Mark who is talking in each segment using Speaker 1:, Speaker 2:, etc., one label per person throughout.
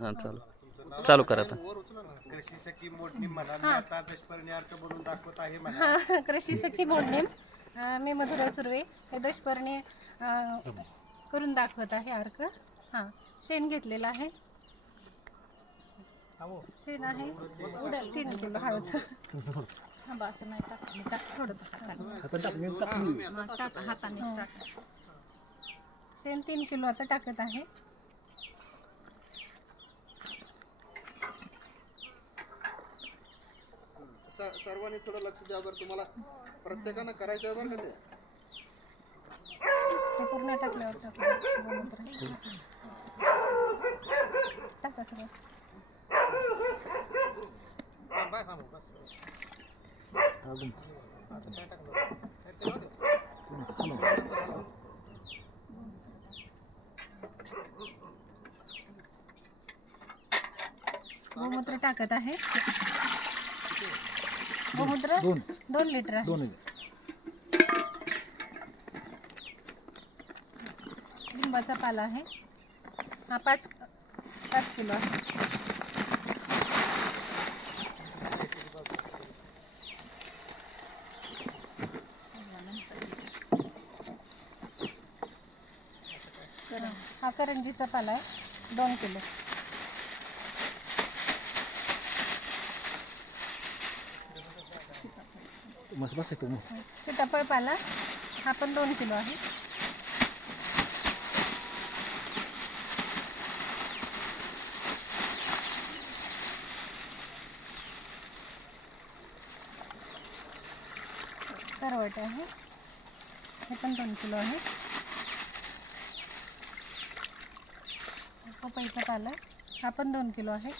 Speaker 1: हां चालू. चालू करा आता.
Speaker 2: कृषी सखी मोडणी म्हणाली आता दशपर्णी अर्थ बनवून दाखवत आहे म्हणा.
Speaker 3: हा कृषी सखी मोडणीम अं, मी मधुरा सुर्वे. हे दशपर्णी अं, करून दाखवत आहे अर्क. हां शेण घेतलेलं आहे. शेण आहे. उडेल तीन किलो हळूचं हा बस नाही टाक टाक थोडं टाक हाताने टाक. शेण तीन किलो आता टाकत आहे.
Speaker 4: सर्वांनी थोडं लक्ष द्या बरं तुम्हाला. प्रत्येकानं करायचं आहे बरं का ते?
Speaker 3: ते पूर्ण टाकल्यावर टाकलं टाका सगळं. गोमूत्र टाकत आहे. गोमूत्र दोन. लिटर आहे. लिंबाचा पाला आहे. हा पाच पाच किलो आहे. हा करंजीचा पाला आहे. दोन किलो. सीताफळ पाला हा पण दोन किलो आहे. करवट आहे. हे पण दोन किलो आहे. पपईचा पाला हा पण दोन किलो आहे.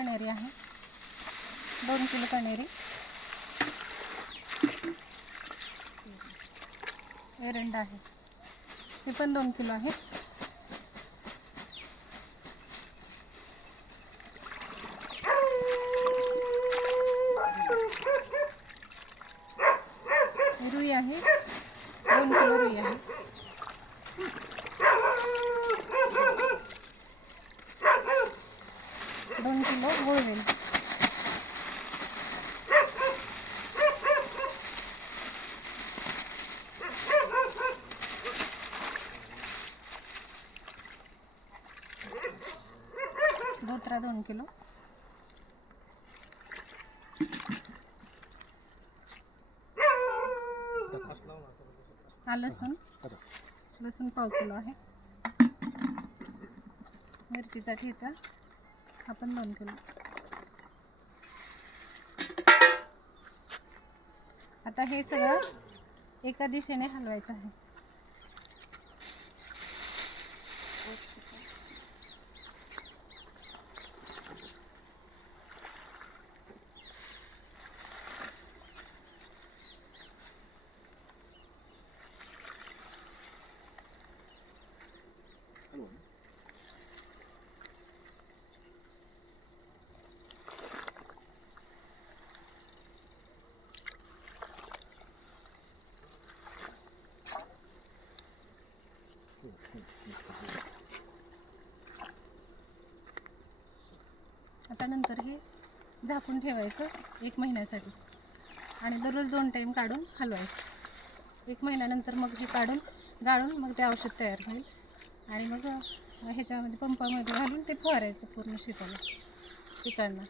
Speaker 3: कणेरी आहे. दोन किलो कणेरी. एरंड आहे. हे पण दोन किलो आहे. रुई आहे. दोन किलो रुई आहे. दोन किलो गुळवेल धोत्रा दोन किलो. हा लसूण. लसूण पाव किलो आहे. मिरचीचा ठेचा. हा पण दोन आता हे सगळं एका दिशेने हलवायचं आहे. आता नंतर हे झाकून ठेवायचं एक महिन्यासाठी. आणि दररोज दोन टाईम काढून हलवायचं. एक महिन्यानंतर मग हे काढून गाळून मग ते औषध तयार होईल. आणि मग ह्याच्यामध्ये पंपामध्ये घालून ते फवारायचं पूर्ण शेताला पिकांना.